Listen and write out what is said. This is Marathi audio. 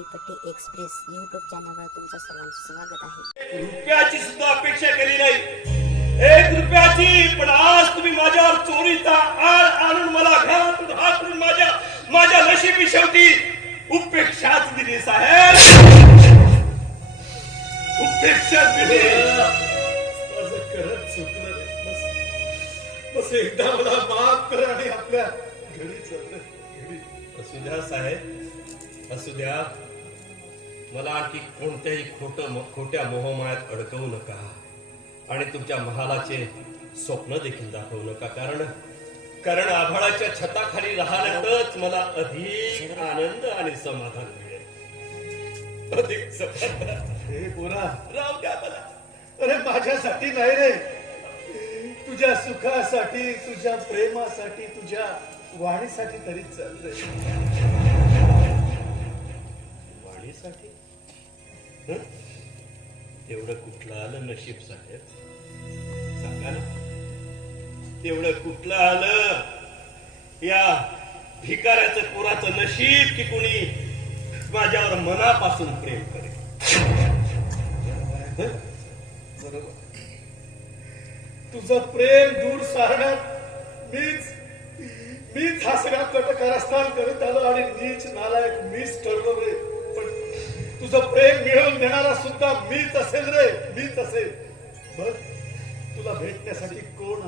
झाडीपट्टी एक्सप्रेस युट्यूब चॅनलवर तुमचं सर्वांचं स्वागत आहे. रुपयाची सुद्धा अपेक्षा केली नाही. एक रुपयाची पण आज तुम्ही माझ्यावर चोरीचा आळ आणून मला घरातून हाकून माझ्या माझ्या नशिबी शेवटी उपेक्षाच दिली साहेब. उपेक्षाच दिली. माझं खरंच चुकलं बस एकदा मला माफ कर आणि आपल्या घरी चल. असू द्या साहेब असू द्या मला आणखी कोणत्याही खोट खोट्या मोहमायात अडकवू नका. आणि तुमच्या महालाचे स्वप्न देखील दाखवू नका. कारण कारण आभाळाच्या छताखाली राहण्यातच मला अधिक आनंद आणि समाधान मिळेल. अधिक समाधान. राहू द्या मला. अरे माझ्यासाठी नाही रे. तुझ्या सुखासाठी तुझ्या प्रेमासाठी तुझ्या वाणीसाठी तरी चल रे वाणीसाठी तेवढं कुठलं आलं नशीब साहेब? सांगा ना. तेवढं कुठलं आलं? या भिकाऱ्याचं पुराचं नशीब की कुणी माझ्यावर मनापासून प्रेम करेल? बरोबर. तुझं प्रेम दूर सारण्यात मीच. मीच हा सगळा कटकारस्थान करत आलो आणि नीच नालायक मीच ठरलो रे. पण तुझं प्रेम मिळवून देणारा सुद्धा मीच असेल रे मीच असेल. बघ तुला भेटण्यासाठी कोण